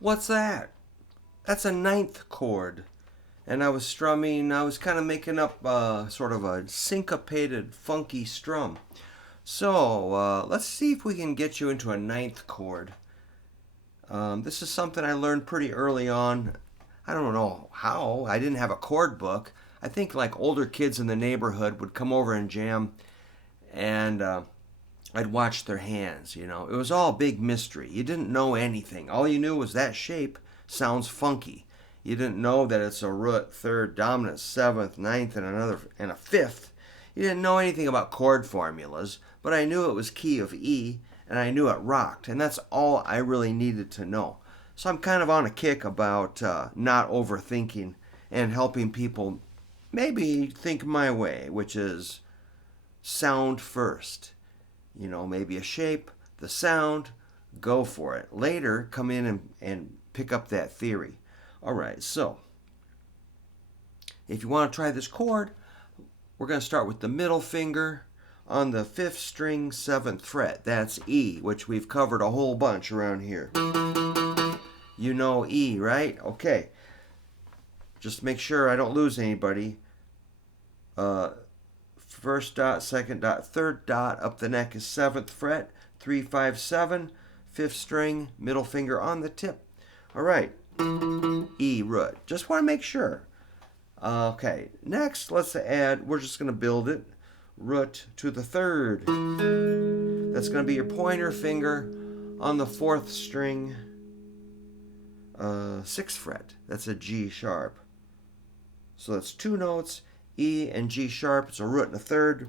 What's that? That's a ninth chord. And I was strumming, I was kind of making up sort of a syncopated, funky strum. So let's see if we can get you into a ninth chord. This is something I learned pretty early on. I don't know how. I didn't have a chord book. I think like older kids in the neighborhood would come over and jam, and I'd watch their hands. You know, it was all big mystery. You didn't know anything. All you knew was that shape sounds funky. You didn't know that it's a root, third, dominant, seventh, ninth, and a fifth. You didn't know anything about chord formulas, but I knew it was key of E, and I knew it rocked, and that's all I really needed to know. So I'm kind of on a kick about not overthinking and helping people maybe think my way, which is sound first. You know, maybe a shape, the sound, go for it. Later, come in and pick up that theory. All right, so if you want to try this chord, we're going to start with the middle finger on the 5th string, 7th fret. That's E, which we've covered a whole bunch around here. You know E, right? Okay. Just make sure I don't lose anybody. First dot, second dot, third dot, up the neck is 7th fret, 3, 5, 7, 5th string, middle finger on the tip. All right. E root. Just want to make sure. Okay, next let's add, we're just going to build it, root to the 3rd. That's going to be your pointer finger on the 4th string, 6th fret. That's a G sharp. So that's 2 notes, E and G sharp. It's a root and a 3rd.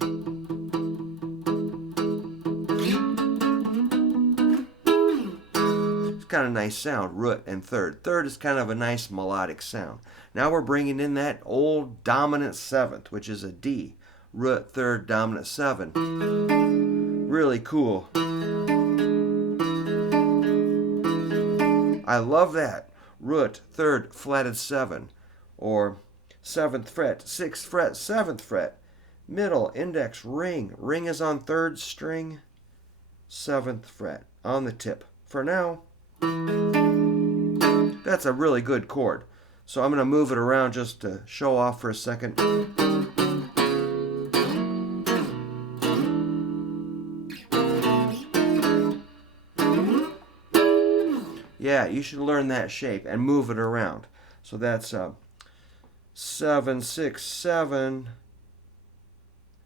Kind of nice sound, root and 3rd. 3rd is kind of a nice melodic sound. Now we're bringing in that old dominant 7th, which is a D. Root, 3rd, dominant 7. Really cool. I love that. Root, 3rd, flatted 7. Or 7th fret, 6th fret, 7th fret. Middle, index, ring. Ring is on 3rd string, 7th fret, on the tip. For now, that's a really good chord. So I'm going to move it around just to show off for a second. Yeah, you should learn that shape and move it around. So that's 7, 6, 7.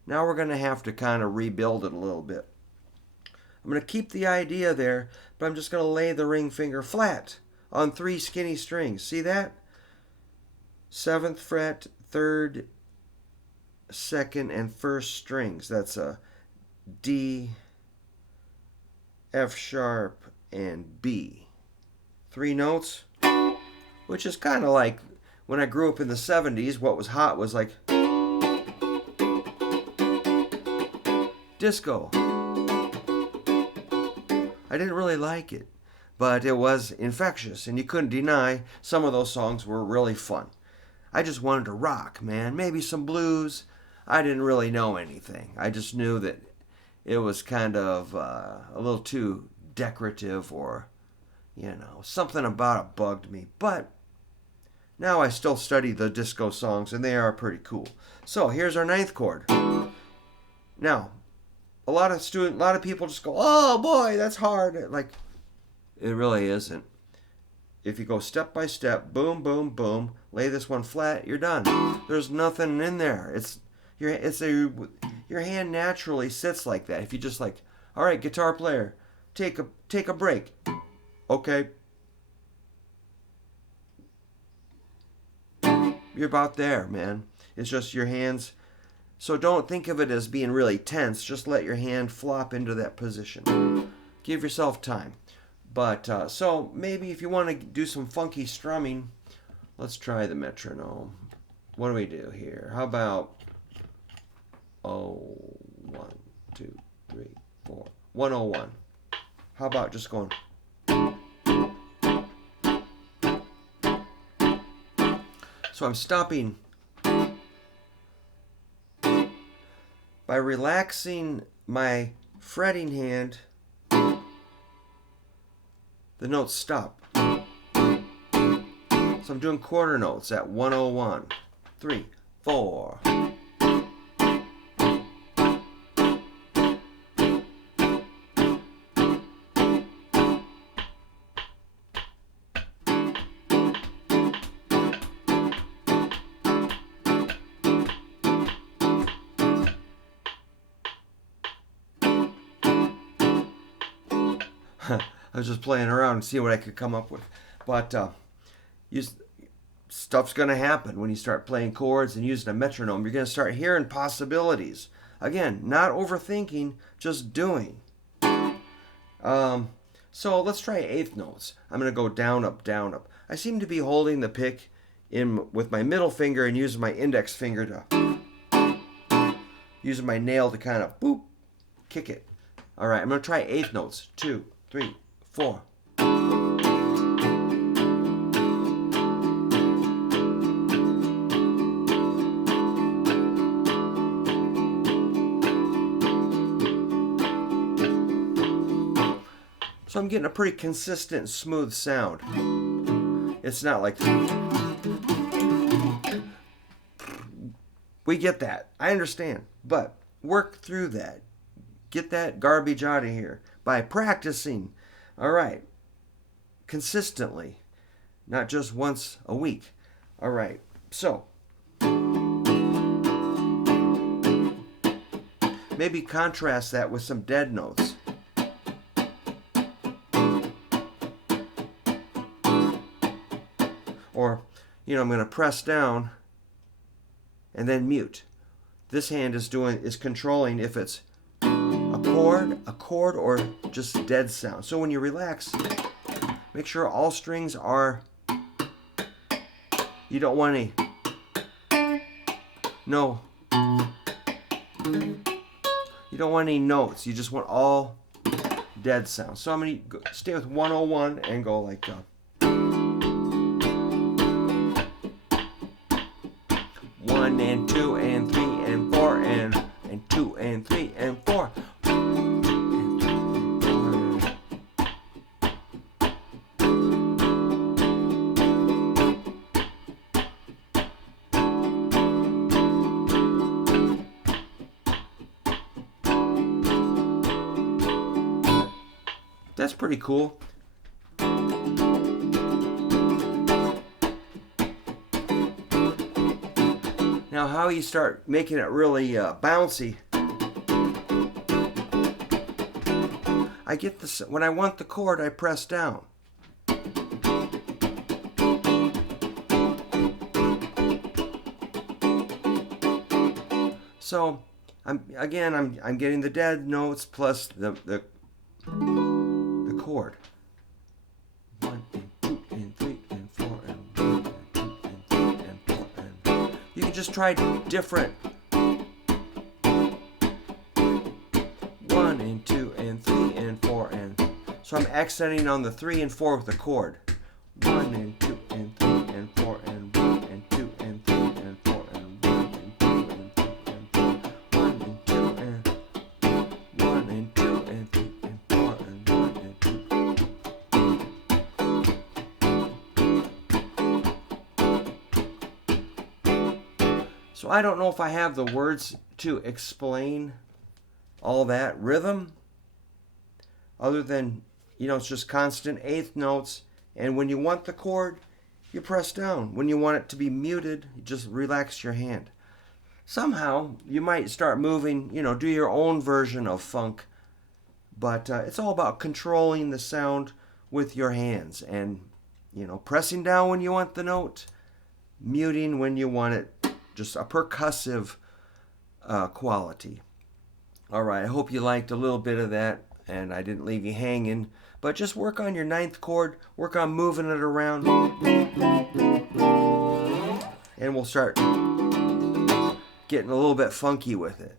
Now we're going to have to kind of rebuild it a little bit. I'm going to keep the idea there, but I'm just going to lay the ring finger flat on 3 skinny strings. See that? 7th fret, 3rd, 2nd, and 1st strings. That's a D, F sharp, and B. 3 notes, which is kind of like when I grew up in the 70s, what was hot was like disco. I didn't really like it, but it was infectious, and you couldn't deny some of those songs were really fun. I just wanted to rock, man. Maybe some blues. I didn't really know anything. I just knew that it was kind of a little too decorative, or, you know, something about it bugged me. But now I still study the disco songs, and they are pretty cool. So here's our 9th chord. Now, a lot of people just go, "Oh boy, that's hard." Like, it really isn't. If you go step by step, boom, boom, boom, lay this one flat, you're done. There's nothing in there. Your hand naturally sits like that. If you just like, all right, guitar player, take a break. Okay. You're about there, man. It's just your hands. So don't think of it as being really tense. Just let your hand flop into that position. Give yourself time. But so maybe if you want to do some funky strumming, let's try the metronome. What do we do here? How about 1, 2, 3, 4, 101? How about just going? So I'm stopping by relaxing my fretting hand. The notes stop. So I'm doing quarter notes at 101, 3, 4. I was just playing around and seeing what I could come up with. But stuff's going to happen when you start playing chords and using a metronome. You're going to start hearing possibilities. Again, not overthinking, just doing. So let's try eighth notes. I'm going to go down, up, down, up. I seem to be holding the pick in with my middle finger and using my index finger to, using my nail to kind of boop, kick it. All right, I'm going to try eighth notes. 2, 3, 4. So I'm getting a pretty consistent, smooth sound. It's not like... We get that. I understand. But work through that. Get that garbage out of here by practicing. All right. Consistently. Not just once a week. All right. So, maybe contrast that with some dead notes. Or, I'm going to press down and then mute. This hand is controlling if it's a chord, or just dead sound. So when you relax, make sure all strings are, you don't want any, no, you don't want any notes. You just want all dead sounds. So I'm going to stay with 101 and go like 1 and 2 and 3 and 4 and 2 and 3 and 4. That's pretty cool. Now, how you start making it really bouncy? I get this when I want the chord. I press down. So, I'm getting the dead notes plus the chord. 1 and 2 and 3 and 4 and 1 and 2 and 3 and 4 and you can just try different 1 and 2 and 3 and 4 and so I'm accenting on the 3 and 4 with the chord. 1 and 2 and 3 and 4 and 1 and 2 and 3 and 4 and 1 and 2 and 3 and 4 1 and 2 and 1 and 2 and 3 and 4 and 1 and 2. So I don't know if I have the words to explain all that rhythm other than, it's just constant eighth notes. And when you want the chord, you press down. When you want it to be muted, you just relax your hand. Somehow, you might start moving, do your own version of funk. But it's all about controlling the sound with your hands. And, pressing down when you want the note, muting when you want it. Just a percussive quality. All right, I hope you liked a little bit of that. And I didn't leave you hanging. But just work on your ninth chord. Work on moving it around. And we'll start getting a little bit funky with it.